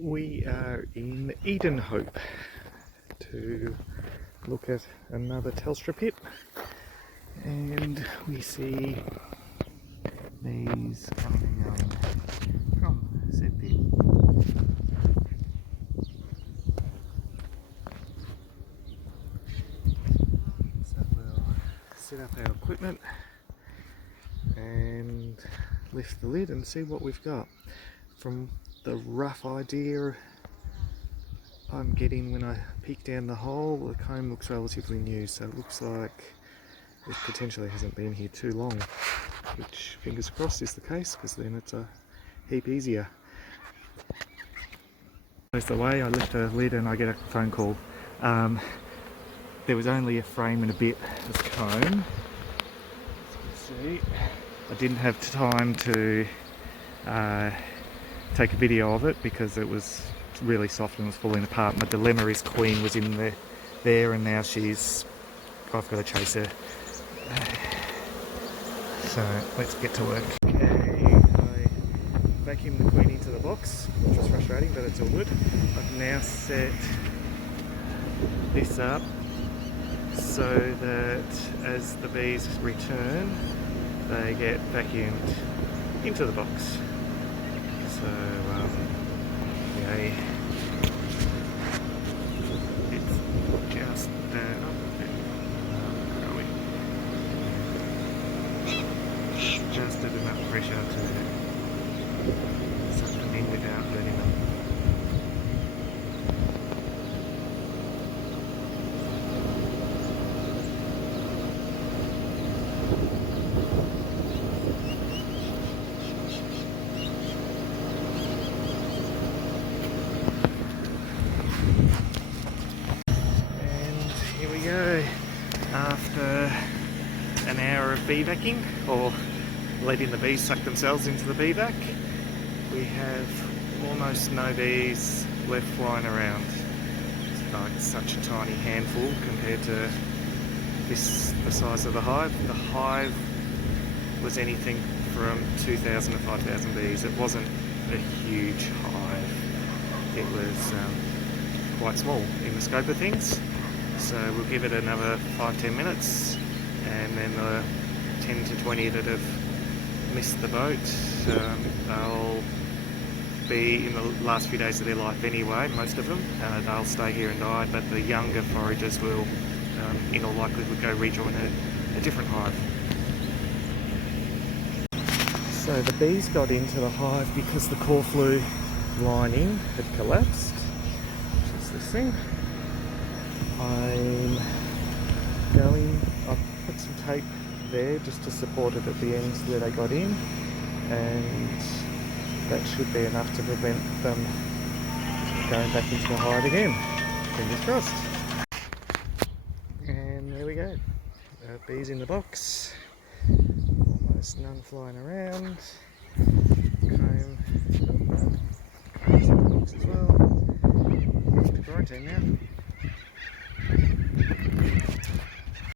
We are in Edenhope to look at another Telstra pit, and we see these coming and going from said pit. So we'll set up our equipment and lift the lid and see what we've got. From the rough idea I'm getting when I peek down the hole, the comb looks relatively new, so it looks like it potentially hasn't been here too long, which fingers crossed is the case, because then it's a heap easier. Most of the way I lift the lid and I get a phone call. There was only a frame and a bit of comb, as you can see. I didn't have time to take a video of it because it was really soft and was falling apart. My dilemma is Queen was in there and now I've got to chase her. So let's get to work. Okay, I vacuumed the Queen into the box, which was frustrating, but it's all good. I've now set this up so that as the bees return, they get vacuumed into the box. So, yeah, it's just just at enough pressure to suck them in without hurting them. Here we go, after an hour of bee vacuuming, or letting the bees suck themselves into the bee vac, we have almost no bees left flying around. It's like such a tiny handful compared to the size of the hive. The hive was anything from 2,000 to 5,000 bees. It wasn't a huge hive. It was quite small in the scope of things. So we'll give it another 5-10 minutes, and then the 10 to 20 that have missed the boat, they'll be in the last few days of their life anyway, most of them. They'll stay here and die, but the younger foragers will, in all likelihood, go rejoin a different hive. So the bees got into the hive because the core flue lining had collapsed, which is this thing. I've put some tape there just to support it at the ends where they got in, and that should be enough to prevent them going back into the hive again. Fingers crossed. And there we go. Bees in the box. Almost none flying around.